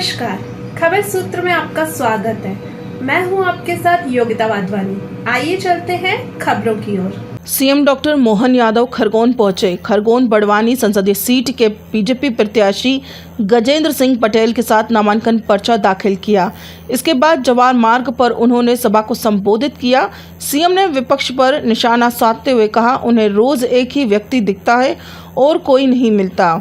नमस्कार, खबर सूत्र में आपका स्वागत है। मैं हूं आपके साथ योगिता वाधवानी। आइए चलते हैं खबरों की ओर। सीएम डॉक्टर मोहन यादव खरगोन पहुंचे। खरगोन बड़वानी संसदीय सीट के बीजेपी प्रत्याशी गजेंद्र सिंह पटेल के साथ नामांकन पर्चा दाखिल किया। इसके बाद जवाहर मार्ग पर उन्होंने सभा को संबोधित किया। सीएम ने विपक्ष पर निशाना साधते हुए कहा, उन्हें रोज एक ही व्यक्ति दिखता है और कोई नहीं मिलता।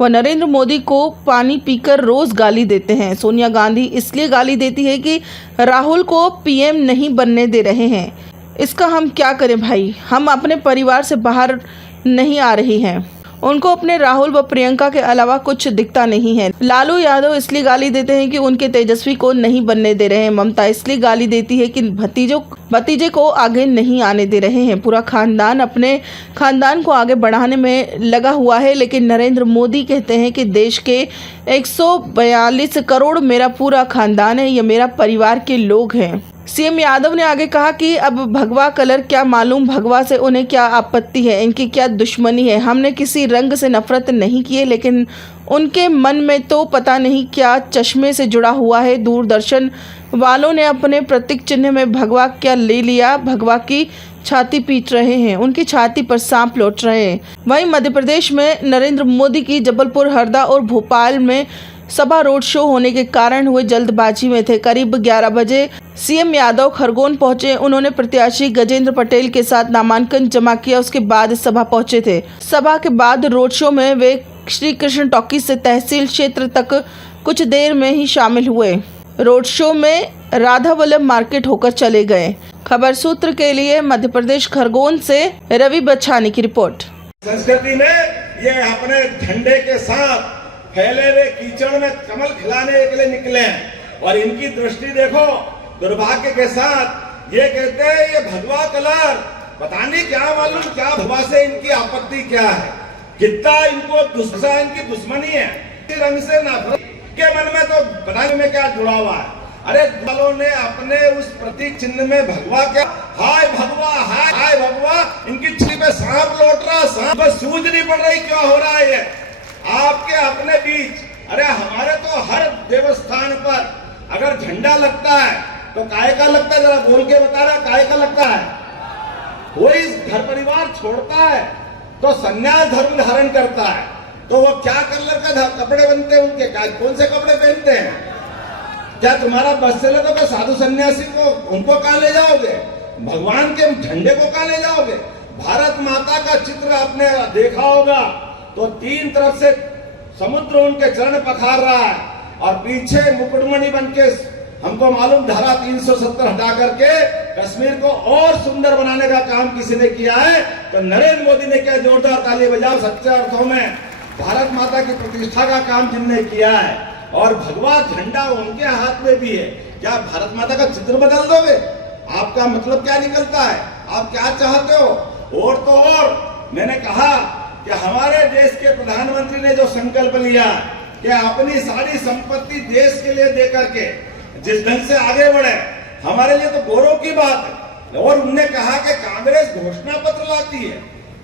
वह नरेंद्र मोदी को पानी पीकर रोज गाली देते हैं। सोनिया गांधी इसलिए गाली देती है कि राहुल को पीएम नहीं बनने दे रहे हैं। इसका हम क्या करें भाई, हम अपने परिवार से बाहर नहीं आ रही हैं। उनको अपने राहुल व प्रियंका के अलावा कुछ दिखता नहीं है। लालू यादव इसलिए गाली देते हैं कि उनके तेजस्वी को नहीं बनने दे रहे हैं। ममता इसलिए गाली देती है कि भतीजे को आगे नहीं आने दे रहे हैं। पूरा खानदान अपने खानदान को आगे बढ़ाने में लगा हुआ है, लेकिन नरेंद्र मोदी कहते हैं कि देश के 142 करोड़ मेरा पूरा खानदान है, ये मेरा परिवार के लोग हैं। सीएम यादव ने आगे कहा कि अब भगवा कलर क्या मालूम, भगवा से उन्हें क्या आपत्ति है, इनकी क्या दुश्मनी है। हमने किसी रंग से नफरत नहीं की है, लेकिन उनके मन में तो पता नहीं क्या चश्मे से जुड़ा हुआ है। दूरदर्शन वालों ने अपने प्रतीक चिन्ह में भगवा क्या ले लिया। भगवा की छाती पीट रहे हैं, उनकी छाती पर सांप लौट रहे हैं। वहीं मध्य प्रदेश में नरेंद्र मोदी की जबलपुर, हरदा और भोपाल में सभा रोड शो होने के कारण हुए जल्दबाजी में थे। करीब 11 बजे सीएम यादव खरगोन पहुंचे। उन्होंने प्रत्याशी गजेंद्र पटेल के साथ नामांकन जमा किया, उसके बाद सभा पहुंचे थे। सभा के बाद रोड शो में वे श्री कृष्ण टॉकीज से तहसील क्षेत्र तक कुछ देर में ही शामिल हुए। रोड शो में राधा वल्लभ मार्केट होकर चले गए। खबर सूत्र के लिए मध्य प्रदेश खरगोन से रवि बछानी की रिपोर्ट। संस्कृति में ये अपने झंडे के साथ फैले हुए कीचड़ में कमल खिलाने के लिए निकले हैं और इनकी दृष्टि देखो, दुर्भाग्य के साथ ये कहते हैं ये भगवा कलर, पता नहीं क्या मालूम क्या भगवा से इनकी आपत्ति क्या है, कितना इनको गुस्सा, इनकी दुश्मनी है। रंग से नफरत के मन में तो बनाने में क्या जुड़ा हुआ है। अरे वालों ने अपने उस प्रतीक चिन्ह में भगवा क्या, हाय भगवा, हाय भगवा, इनकी छड़ी पे सांप लौट रहा, सांप पर सूझ नहीं पड़ रही क्या हो रहा है आपके अपने बीच। अरे हमारे तो हर देवस्थान पर अगर झंडा लगता है तो काय का लगता है, जरा बोल के बता रहा काय का लगता है। कोई घर परिवार छोड़ता है तो संन्यास धर्म धारण करता है, तो वो क्या कलर का कपड़े बनते हैं उनके, कौन से कपड़े पहनते हैं। क्या तुम्हारा बस चले तो साधु सन्यासी को उनको कहाँ ले जाओगे, भगवान के झंडे को कहाँ ले जाओगे। भारत माता का चित्र आपने देखा होगा तो तीन तरफ से समुद्र उनके चरण पखार रहा है और पीछे मुकुटमणि बनके हमको मालूम धारा 370 हटा करके कश्मीर को और सुंदर बनाने का काम किसी ने किया है तो नरेंद्र मोदी ने क्या जोरदार ताली बजाओ। सच्चे अर्थों में भारत माता की प्रतिष्ठा का काम जिनने किया है और भगवा झंडा उनके हाथ में भी है। क्या भारत माता का चित्र बदल दोगे? आपका मतलब क्या निकलता है, आप क्या चाहते हो? और तो और मैंने कहा कि हमारे देश के प्रधानमंत्री ने जो संकल्प लिया कि अपनी सारी संपत्ति देश के लिए दे करके जिस ढंग से आगे बढ़े, हमारे लिए तो गौरव की बात है। और उन्होंने कहा कि कांग्रेस घोषणा पत्र लाती है,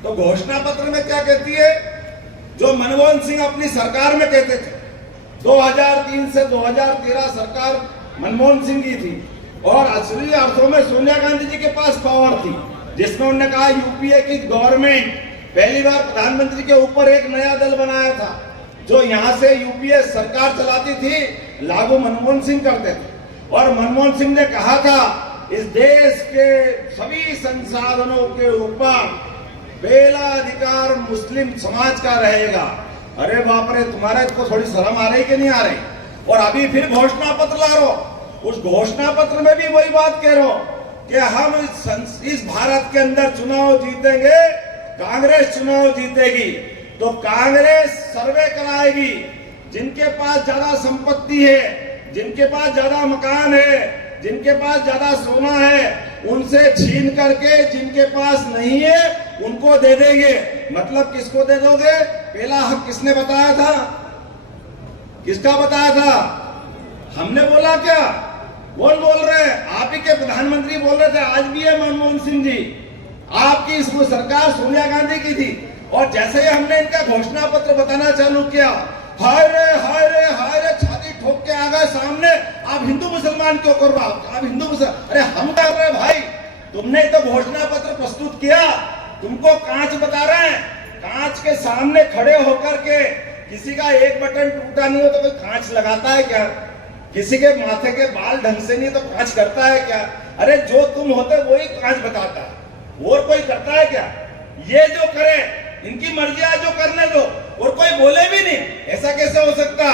तो घोषणा पत्र में क्या कहती है, जो मनमोहन सिंह अपनी सरकार में कहते थे, 2003 से 2013 सरकार मनमोहन सिंह की थी और असली अर्थों में सोनिया गांधी जी के पास पावर थी, जिसमें उन्होंने कहा यूपीए की गवर्नमेंट पहली बार प्रधानमंत्री के ऊपर एक नया दल बनाया था जो यहां से यूपीए सरकार चलाती थी, लागू मनमोहन सिंह करते थे। और मनमोहन सिंह ने कहा था इस देश के सभी संसाधनों के ऊपर पहला अधिकार मुस्लिम समाज का रहेगा। अरे बाप रे, तुम्हारे को थोड़ी शर्म आ रही कि नहीं आ रही? और अभी फिर घोषणा पत्र ला रहे हो, उस घोषणा पत्र में भी वही बात कह रहे हो कि हम इस भारत के अंदर चुनाव जीतेंगे, कांग्रेस चुनाव जीतेगी। तो कांग्रेस सर्वे कराएगी, जिनके पास ज्यादा संपत्ति है, जिनके पास ज्यादा मकान है, जिनके पास ज्यादा सोना है, उनसे छीन करके जिनके पास नहीं है उनको दे देंगे। मतलब किसको दे दोगे? पहला हक किसने बताया था, किसका बताया था? हमने बोला क्या? कौन बोल रहे हैं? आप ही के प्रधानमंत्री बोल रहे थे, आज भी है मनमोहन सिंह जी। आपकी इसको सरकार सोनिया गांधी की थी और जैसे ही हमने इनका घोषणा पत्र बताना चालू किया, हाय रे हाय रे हाय रे, छाती ठोक के के सामने आप हिंदू मुसलमान क्यों कर रहे हो? आप हिंदू मुसलमान, अरे हम कर रहे भाई, तुमने तो घोषणा पत्र प्रस्तुत किया, तुमको कांच बता रहे हैं, कांच के सामने खड़े होकर के किसी का एक बटन टूटा नहीं हो तो कोई कांच लगाता है क्या? किसी के माथे के बाल ढंग से नहीं तो कांच करता है क्या? अरे जो तुम होते वही कांच बताता है, और कोई करता है क्या? ये जो करे इनकी मर्जी है, जो करने दो, और कोई बोले भी नहीं, ऐसा कैसे हो सकता?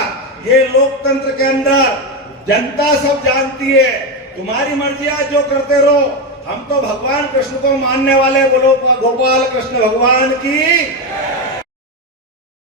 ये लोकतंत्र के अंदर जनता सब जानती है, तुम्हारी मर्जी है, जो करते रहो, हम तो भगवान कृष्ण को मानने वाले, बोलो गोपाल कृष्ण भगवान की